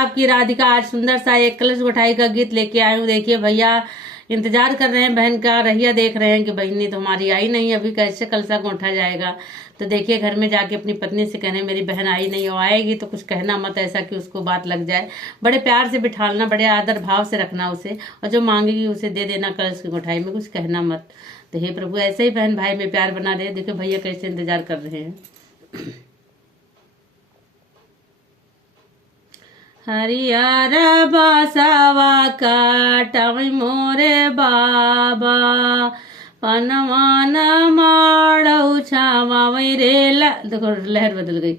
आपकी राधिका आज सुंदर सा एक कलश उठाई का गीत लेके आई हूँ। देखिए भैया इंतजार कर रहे हैं बहन का, रहिया देख रहे हैं कि बहनी तो हमारी आई नहीं, अभी कैसे कलशा को उठा जाएगा। तो देखिए घर में जाके अपनी पत्नी से कहने मेरी बहन आई नहीं, और आएगी तो कुछ कहना मत ऐसा कि उसको बात लग जाए। बड़े प्यार से बिठालना, बड़े आदर भाव से रखना उसे, और जो मांगेगी उसे दे देना कलश की मिठाई में, कुछ कहना मत। तो हे प्रभु ऐसे ही बहन भाई में प्यार बना रहे। देखिए भैया कैसे इंतजार कर रहे हैं। हरियर बासावा काटवै मोरे बाबा, पनवान माड़ौ छावावै रे देखो लहर बदल गई।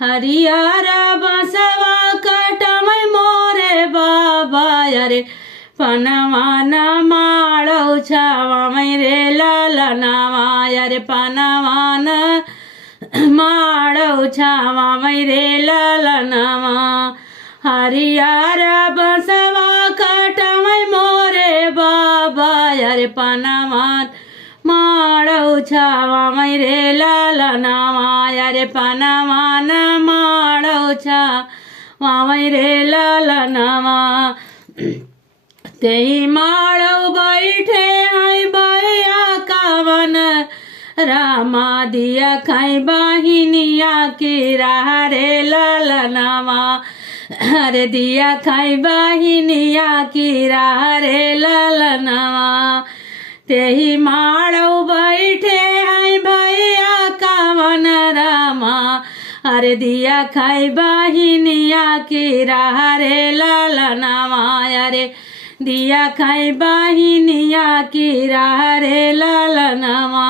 हरियर बासावा काटवै मोरे बाबा, अरे पनवान माड़ौ छावावै रे ललनावा, अरे पनवान माड़ौ छावावै रे ललनावा। हरियर बसवा काटवै मोरे बाबा, अरे पनवान माड़ौ छावावै रे ललनावा, अरे पनवान माड़ौ छावावै रे ललनावा। तेही माड़ौ बैठे हैं भैया कावन, रामा दिया खाई बाहिनिया की राह रे ललनावा, अरे दिया खाई बाहिनिया की राह रे ललनावा। तेही माड़ौ बैठे हैं भैया कावन रामा, अरे दिया खाई बाहिनिया की राह रे ललनावा, अरे दिया खाई बाहिनिया की राह रे ललनावा।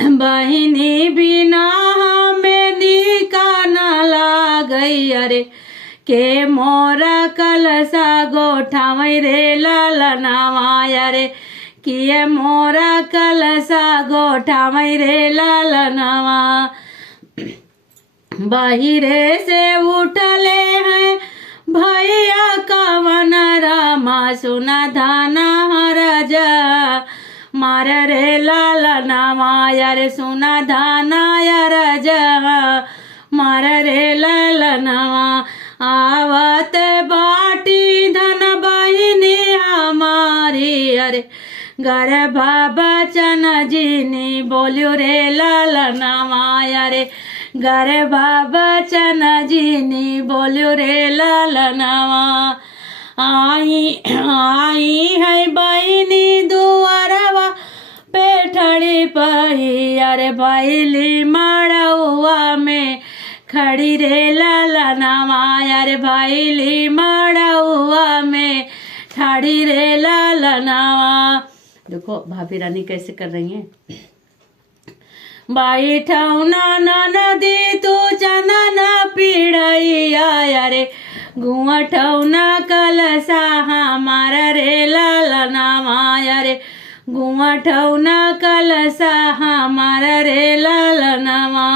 बहिनी बिना हमें निकाना लागई, अरे के मोरा कलशा गोठावै रे ललनावा, अरे किए मोरा कलशा गोठावै रे ललनावा। बाहिरे से उठले हैं भैया कावन रामा, सुना धाना हरजा मार रे ललनावा, अरे सुना धाना रजा मार रे ललनावा। आवत बाटी धन बहिनी हमारी, अरे गर्भा बचन जीनी बोलियो रे ललनावा, अरे गर्भा बचन जीनी बोलियो रे ललनावा। आई है बहिनी दुआरवा पेठड़ी पही, अरे बैली मड़ौआ में खड़ी रे ललनावा, अरे बैली मड़ौआ में खड़ी रे ललनावा। देखो भाभी रानी कैसे कर रही हैं। बैठौना नदी तू चनन पीड़ैया, अरे गुआठौना कलशा हमार रे ललनावा, अरे गुआठौना कलशा हमार रे ललनावा।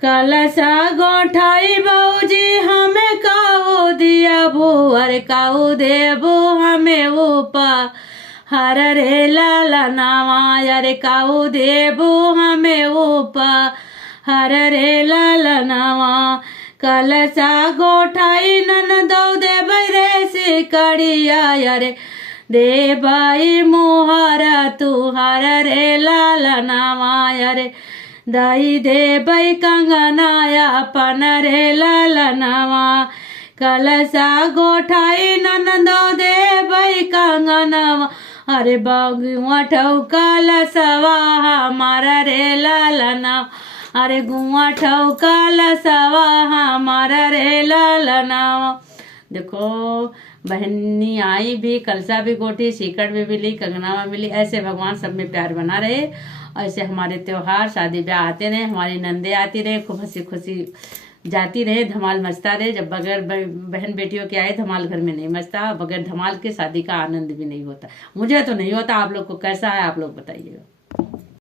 कलशा गोठाई बऊजी हमें काऊ दिया भू, अरे काऊ देबू हमें ऊपर हर रे ललनावा, अरे काऊ देबू हमें ऊपर हर रे ललनावा। कलशा गोठाई ननदौ देबै रे सिकड़िया, अरे देबै मुहर तू हर रे ललनावा, अरे दई देबै कंगनाया पन रे ललनावा। कलशा गोठाई ननदौ देबै कंगनावा, अरे गुआठौ कलशवा हमार रे ललनावा, अरे गुआठौ कलशवा हमार रे ललनावा। देखो बहनी आई भी, कलशा भी गोटी, सीकड़ भी मिली, कंगनावा मिली। ऐसे भगवान सब में प्यार बना रहे, ऐसे हमारे त्योहार शादी ब्याह आते रहे, हमारी नंदे आती रहे, खूब हंसी खुशी जाती रहे, धमाल मचता रहे। जब बगैर बहन बेटियों के आए धमाल घर में नहीं मचता, बगैर धमाल के शादी का आनंद भी नहीं होता। मुझे तो नहीं होता, आप लोग को कैसा है आप लोग बताइएगा।